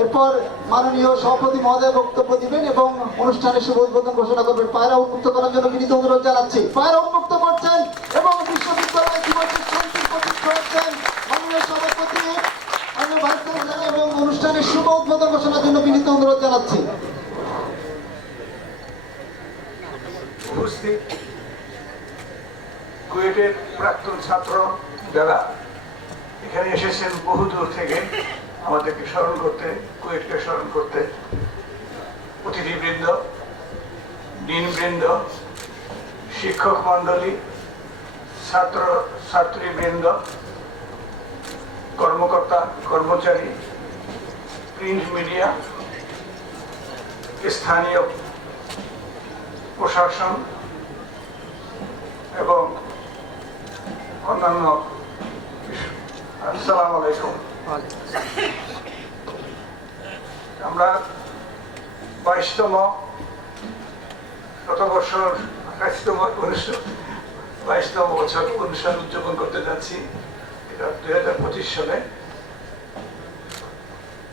এরপর মাননীয় সভাপতি মহোদয় বক্তব্য দিবেন এবং অনুষ্ঠানের শুভ উদ্বোধন ঘোষণা করবেন। পায়রা উন্মুক্ত করার জন্য বিনীত অনুরোধ জানাচ্ছি। পায়রা উন্মুক্ত করছেন এবং বিশ্ববিদ্যালয় দিবসের শান্তির প্রতীক হচ্ছেন মাননীয় সভাপতি এবং অনুষ্ঠানের শুভ উদ্বোধন ঘোষণার জন্য বিনীত অনুরোধ জানাচ্ছি। উপস্থিত কুয়েটের প্রাক্তন ছাত্র যারা এখানে এসেছেন বহু দূর থেকে আমাদেরকে স্মরণ করতে, কুয়েটকে স্মরণ করতে, অতিথিবৃন্দ, দিনবৃন্দ, শিক্ষক মণ্ডলী, ছাত্র, ছাত্রীবৃন্দ, কর্মকর্তা, কর্মচারী, প্রিন্ট মিডিয়া, স্থানীয় প্রশাসন এবং অন্যান্য আসসালামু আলাইকুম। আমরা বাইশতম গত বছর বাইশতম বছর অনুষ্ঠান উদযাপন করতে যাচ্ছি। এটা দুই হাজার পঁচিশ সালে।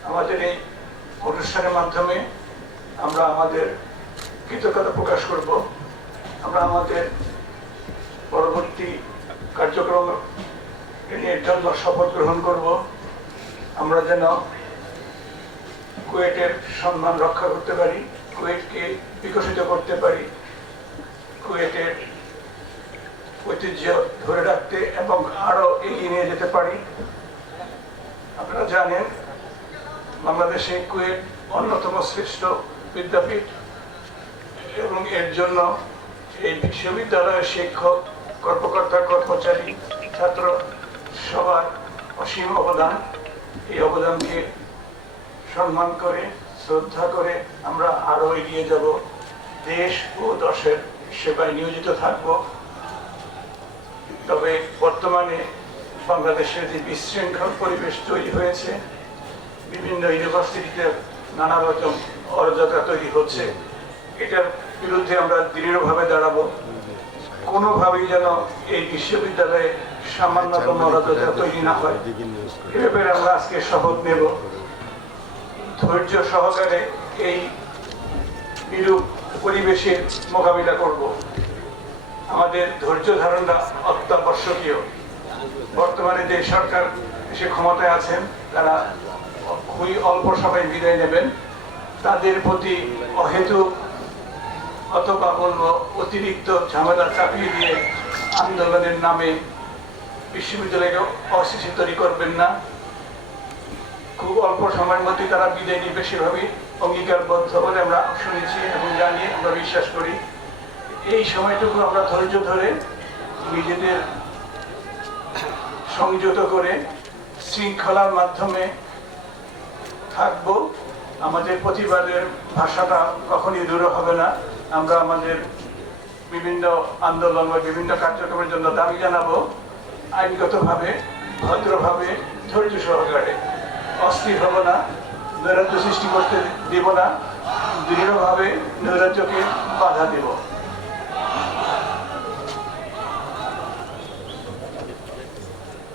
আমাদের এই অনুষ্ঠানের মাধ্যমে আমরা আমাদের কৃতজ্ঞতা প্রকাশ করব। আমরা আমাদের পরবর্তী কার্যক্রম এর জন্য শপথ গ্রহণ করব। আমরা যেন কুয়েটের সম্মান রক্ষা করতে পারি, কুয়েটকে বিকশিত করতে পারি, কুয়েটের ঐতিহ্য ধরে রাখতে এবং আরও এগিয়ে নিয়ে যেতে পারি। আপনারা জানেন, বাংলাদেশে কুয়েট অন্যতম শ্রেষ্ঠ বিদ্যাপীঠ এবং এর জন্য এই বিশ্ববিদ্যালয়ের শিক্ষক কর্মকর্তা, কর্মচারী, ছাত্র সবার অসীম অবদান। এই অবদানকে সম্মান করে, শ্রদ্ধা করে আমরা আরও এগিয়ে যাব। দেশ ও দশের সেবায় নিয়োজিত থাকব। তবে বর্তমানে বাংলাদেশের যে বিশৃঙ্খল পরিবেশ তৈরি হয়েছে, বিভিন্ন ইউনিভার্সিটিতে নানা রকম অরাজকতা তৈরি হচ্ছে, এটার বিরুদ্ধে আমরা দৃঢ়ভাবে দাঁড়াবো। কোনোভাবেই যেন এই বিশ্ববিদ্যালয়ে সামান্যতম অরাজকতা তৈরি না হয়। এ ব্যাপারে আমরা আজকে শপথ নেব। ধৈর্য সহকারে এই বিরূপ পরিবেশের মোকাবিলা করব। আমাদের ধৈর্য ধারণটা অত্যাবশ্যকীয়। বর্তমানে যে সরকার এসে ক্ষমতায় আছেন তারা খুবই অল্প সময় বিদায় নেবেন। তাদের প্রতি অহেতুক অথবা বলব, অতিরিক্ত ঝামেলা চাপিয়ে দিয়ে আন্দোলনের নামে বিশ্ববিদ্যালয়কে অস্থিতি তৈরি করবেন না। খুব অল্প সময়ের মধ্যে তারা বিদায় নিবে সেভাবেই। অঙ্গীকারবদ্ধ বলে আমরা শুনেছি এবং জানি আমরা বিশ্বাস করি। এই সময়টুকু আমরা ধৈর্য ধরে নিজেদের সংযত করে শৃঙ্খলার মাধ্যমে থাকব। আমাদের প্রতিবাদের ভাষাটা কখনই দূর হবে না। আমরা আমাদের বিভিন্ন আন্দোলন বা বিভিন্ন কার্যক্রমের জন্য দাবি জানাব। আইনগত আইনগতভাবে, ভদ্রভাবে, ধৈর্য সহকারে। অস্থির হব না, নৈরাজ্য সৃষ্টি করতে দেব না, দৃঢ়ভাবে নৈরাজ্যকে বাধা দেব।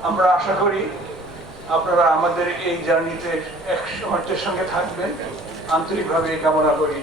আমরা আশা করি আপনারা আমাদের এই জার্নিতে এক সমর্থের সঙ্গে থাকবেন। আন্তরিকভাবে কামনা করি।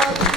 much.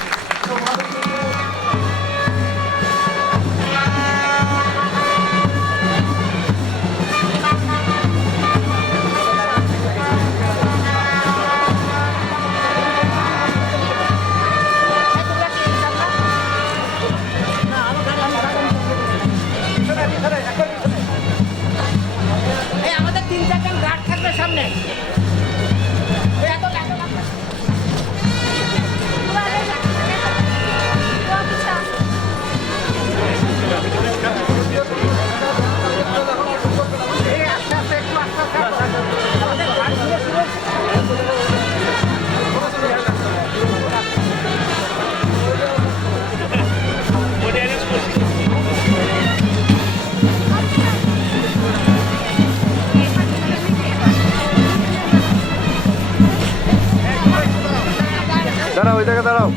দাঁড়াও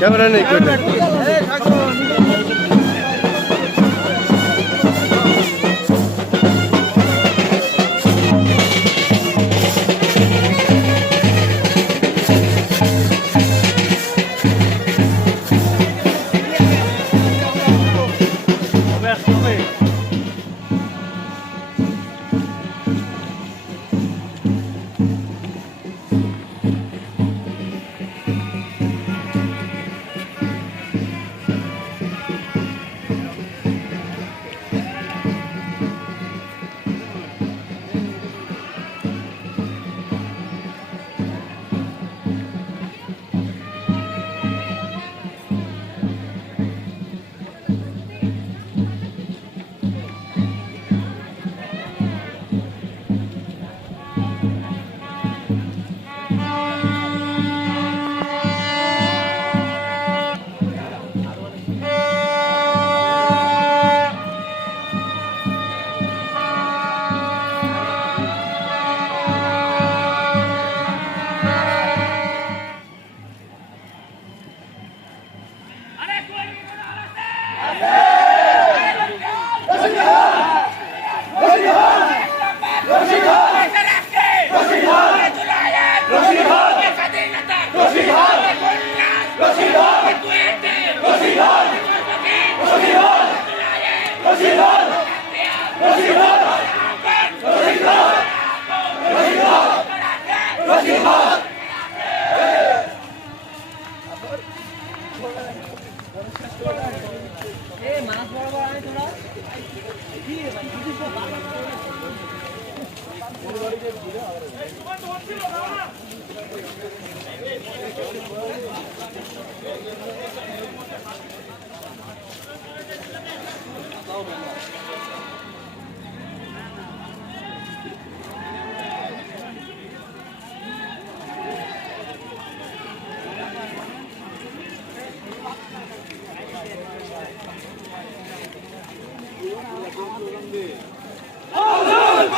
ক্যামেরা নেই Absolutely.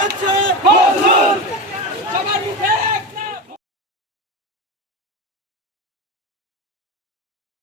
What's up?